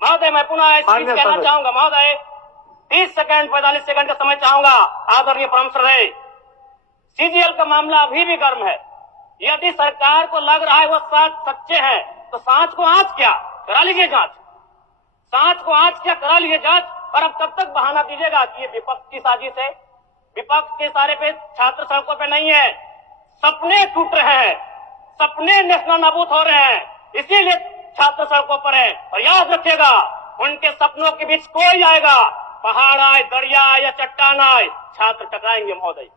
महोदय मैं पुनः एक चीज कहना चाहूंगा महोदय, 30 सेकंड 45 सेकंड का समय चाहूंगा। आदरणीय परम श्रद्धेय, सीजीएल का मामला अभी भी गर्म है। यदि सरकार को लग रहा है वो सच्चे हैं तो सांच को आंच क्या करा लीजिए जांच, सांच को आंच क्या करा लीजिए जांच। और अब तब तक बहाना दीजिएगा कि ये विपक्ष की साजिश है। विपक्ष के सारे पे छात्र सड़कों पे नहीं है, सपने टूट रहे हैं, सपने नेशनल नाबूद हो रहे हैं, इसीलिए छात्र सड़कों पर है। और याद रखिएगा, उनके सपनों के बीच कोई आएगा, पहाड़ आए, दरिया आए या चट्टान आए, छात्र टकराएंगे महोदय।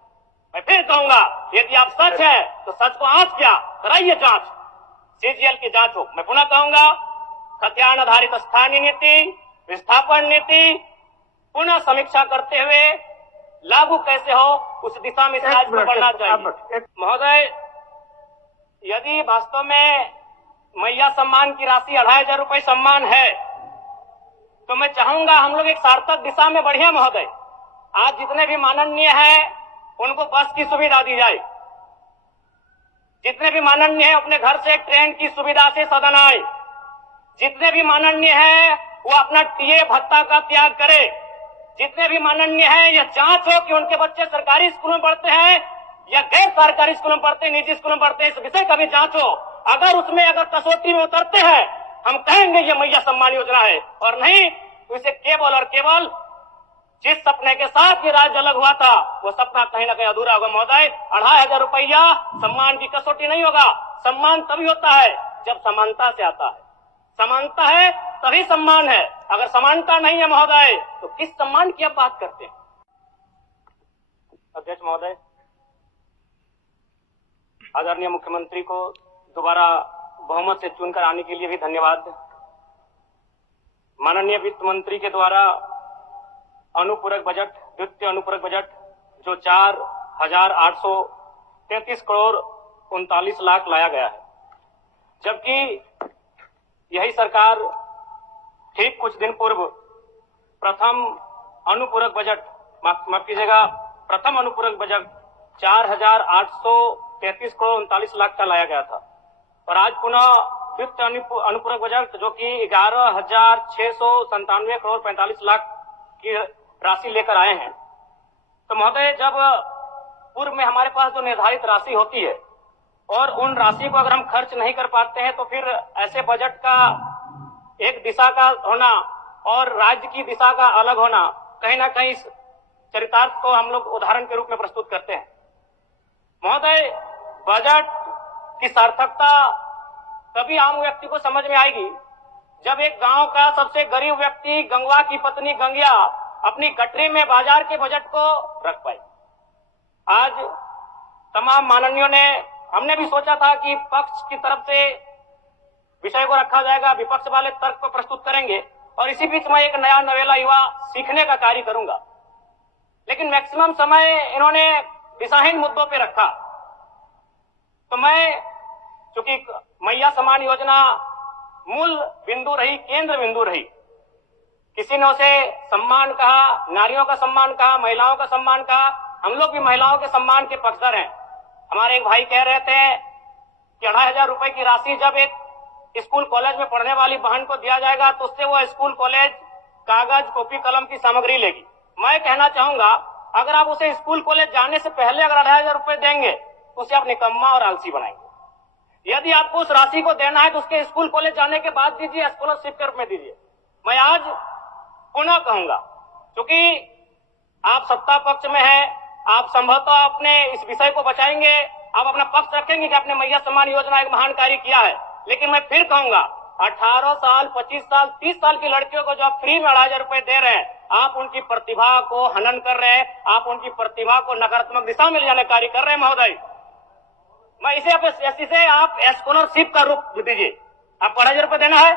मैं फिर कहूंगा, यदि आप सच है तो सच को आंच क्या कराइए जांच, सीजीएल की जांच हो। मैं पुनः कहूंगा, खतियान आधारित स्थानीय नीति, विस्थापन नीति पुनः समीक्षा करते हुए लागू कैसे हो उस दिशा में राज्य को बढ़ना चाहिए। महोदय, यदि वास्तव में मैया सम्मान की राशि 2500 रुपए सम्मान है तो मैं चाहूंगा हम लोग एक सार्थक दिशा में बढ़िया महोदय। आज जितने भी माननीय हैं उनको बस की सुविधा दी जाए, जितने भी माननीय हैं अपने घर से ट्रेन की सुविधा से सदन आए, जितने भी माननीय हैं वो अपना टीए भत्ता का त्याग करे, जितने भी माननीय हैं यह जांच हो कि उनके बच्चे सरकारी स्कूलों में पढ़ते हैं या गैर सरकारी स्कूलों में पढ़ते हैं, निजी स्कूलों में पढ़ते हैं, इस विषय का भी जांच हो। अगर उसमें अगर कसौटी में उतरते हैं हम कहेंगे ये मैया सम्मान योजना है, और नहीं तो इसे केवल और केवल जिस सपने के साथ ये राज्य अलग हुआ था वो सपना कहीं ना कहीं अधूरा होगा महोदय। 2500 रुपया सम्मान की कसौटी नहीं होगा। सम्मान तभी होता है जब समानता से आता है, समानता है तभी सम्मान है। अगर समानता नहीं है महोदय तो किस सम्मान की आप बात करते हैं। अध्यक्ष महोदय, आदरणीय मुख्यमंत्री को दोबारा बहुमत से चुनकर आने के लिए भी धन्यवाद। माननीय वित्त मंत्री के द्वारा अनुपूरक बजट, द्वितीय अनुपूरक बजट जो 4,833 करोड़ 39 लाख लाया गया है, जबकि यही सरकार ठीक कुछ दिन पूर्व प्रथम अनुपूरक बजट, माफ कीजिएगा, प्रथम अनुपूरक बजट 4,833 करोड़ 39 लाख का लाया गया था। और आज पुनः द्वितीय अनुपूरक बजट जो कि 11,697 करोड़ 45 लाख की राशि लेकर आए हैं। तो महोदय, जब पूर्व में हमारे पास जो निर्धारित राशि होती है और उन राशि को अगर हम खर्च नहीं कर पाते हैं तो फिर ऐसे बजट का एक दिशा का होना और राज्य की दिशा का अलग होना, कहीं ना कहीं इस चरितार्थ को हम लोग उदाहरण के रूप में प्रस्तुत करते हैं। महोदय, बजट की सार्थकता तभी आम व्यक्ति को समझ में आएगी जब एक गांव का सबसे गरीब व्यक्ति, गंगवा की पत्नी गंगिया, अपनी गठरी में बाजार के बजट को रख पाई। आज तमाम माननीयों ने, हमने भी सोचा था कि पक्ष की तरफ से विषय को रखा जाएगा, विपक्ष वाले तर्क को प्रस्तुत करेंगे और इसी बीच मैं एक नया नवेला युवा सीखने का कार्य करूंगा। लेकिन मैक्सिमम समय इन्होंने दिशाहीन मुद्दों पे रखा। तो मैं, चूंकि मैया सम्मान योजना मूल बिंदु रही, केंद्र बिंदु रही, किसी ने उसे सम्मान कहा, नारियों का सम्मान कहा, महिलाओं का सम्मान कहा, हम लोग भी महिलाओं के सम्मान के पक्षधर हैं। हमारे एक भाई कह रहे थे कि 2500 रुपए की राशि जब एक स्कूल कॉलेज में पढ़ने वाली बहन को दिया जाएगा तो उससे वो स्कूल कॉलेज कागज, कॉपी, कलम की सामग्री लेगी। मैं कहना चाहूंगा, अगर आप उसे स्कूल कॉलेज जाने से पहले अगर 2500 रुपए देंगे तो उसे आप निकम्मा और आलसी बनाएंगे। यदि आपको उस राशि को देना है तो उसके स्कूल कॉलेज जाने के बाद दीजिए, स्कॉलरशिप के रूप में दीजिए। मैं आज पुनः कहूंगा, क्योंकि आप सत्ता पक्ष में हैं, आप संभवतः अपने इस विषय को बचाएंगे, आप अपना पक्ष रखेंगे कि आपने मैया सम्मान योजना एक महान कार्य किया है। लेकिन मैं फिर कहूंगा, 18 साल, 25 साल, 30 साल की लड़कियों को जो आप फ्री में 2500 रुपए दे रहे हैं, आप उनकी प्रतिभा को हनन कर रहे हैं, आप उनकी प्रतिभा को नकारात्मक दिशा में ले जाने कार्य कर रहे हैं महोदय। मैं इसे आप स्कॉलरशिप का रूप दीजिए। आपको 2500 रुपए देना है,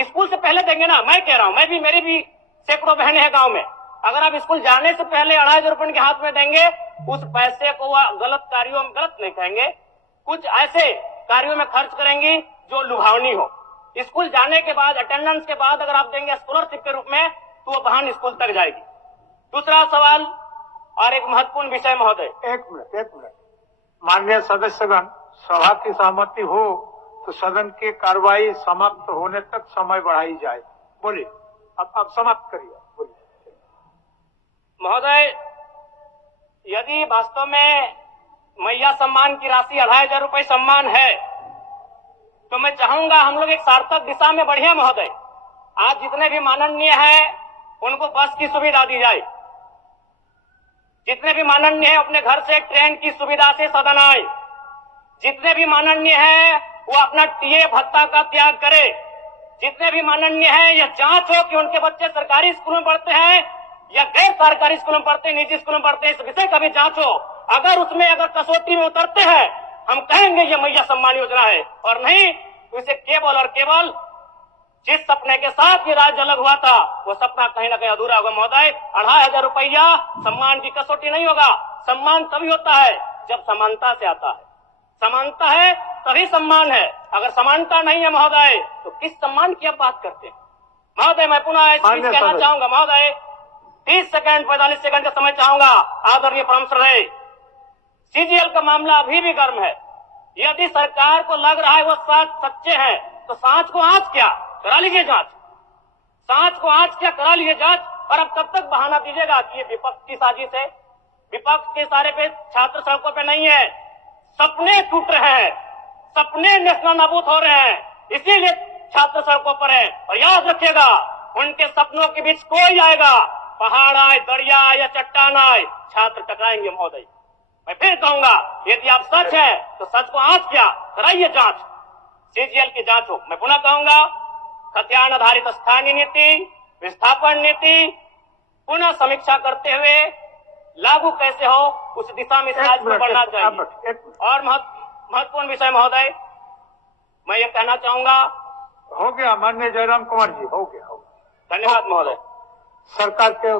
स्कूल से पहले देंगे ना। मैं कह रहा हूं, मेरी भी सैकड़ों बहनें हैं गांव में, अगर आप स्कूल जाने से पहले 2500 रुपए उनके हाथ में देंगे, उस पैसे को वह गलत कार्यों में, गलत नहीं कहेंगे, कुछ ऐसे कार्यों में खर्च करेंगी जो लुभावनी हो। स्कूल जाने के बाद, अटेंडेंस के बाद अगर आप देंगे स्कॉलरशिप के रूप में तो वो बहन स्कूल तक जाएगी। दूसरा सवाल और एक महत्वपूर्ण विषय महोदय। एक मिनट माननीय सदस्यगण, सभा की सहमति हो तो सदन की कार्रवाई समाप्त होने तक समय बढ़ाई जाए। बोलिए, अब समाप्त करिए, बोलिए। महोदय, यदि वास्तव में मैया सम्मान की राशि 2,500 रुपए सम्मान है, तो मैं चाहूंगा हम लोग एक सार्थक दिशा में बढ़िया महोदय। आज जितने भी माननीय हैं उनको बस की सुविधा दी जाए, जितने भी माननीय हैं अपने घर से ट्रेन की सुविधा से सदन आए, जितने भी माननीय हैं वो अपना टीए भत्ता का त्याग करे, जितने भी माननीय हैं यह जांच हो कि उनके बच्चे सरकारी स्कूलों में पढ़ते हैं या गैर सरकारी स्कूलों में पढ़ते हैं, निजी स्कूलों में पढ़ते हैं, इस विषय का भी जांच हो। अगर उसमें अगर कसौटी में उतरते हैं, हम कहेंगे ये मैया सम्मान योजना है, और नहीं तो इसे केवल और केवल जिस सपने के साथ ये राज्य अलग हुआ था वो सपना कहीं ना कहीं अधूरा होगा महोदय। 2,500 रुपया सम्मान की कसौटी नहीं होगा। सम्मान तभी होता है जब समानता से आता है, समानता है तभी सम्मान है। अगर समानता नहीं है महोदय तो किस सम्मान की आप बात करते हैं महोदय? मैं पुनः एक चीज कहना चाहूंगा महोदय, 30 सेकंड 45 सेकंड का समय चाहूंगा। आदरणीय परम श्रद्धेय, सीजीएल का मामला अभी भी गर्म है। यदि सरकार को लग रहा है वो सच्चे हैं तो सांच को आंच क्या करा लीजिए जांच, सांच को आंच क्या करा लीजिए जांच। और अब कब तक बहाना दीजिएगा कि ये विपक्ष की साजिश है? विपक्ष के सारे पे छात्र सड़कों पे नहीं है, सपने टूट रहे हैं, सपने नेशनल नाबूद हो रहे हैं, इसीलिए छात्र सड़कों पर है। और याद रखिएगा, उनके सपनों के बीच कोई आएगा, पहाड़ आए, दरिया आए या चट्टान आए, छात्र टकराएंगे महोदय। मैं फिर कहूंगा, यदि आप सच है तो सच को आंच क्या कराइए जांच, सीजीएल की जांच हो। मैं पुनः कहूंगा, खतियान आधारित स्थानीय नीति, विस्थापन नीति पुनः समीक्षा करते हुए लागू कैसे हो उस दिशा में राज्य को बढ़ना चाहिए। और महत्वपूर्ण विषय महोदय, मैं ये कहना चाहूंगा, हो गया माननीय जयराम कुमार जी, हो गया। धन्यवाद महोदय। सरकार के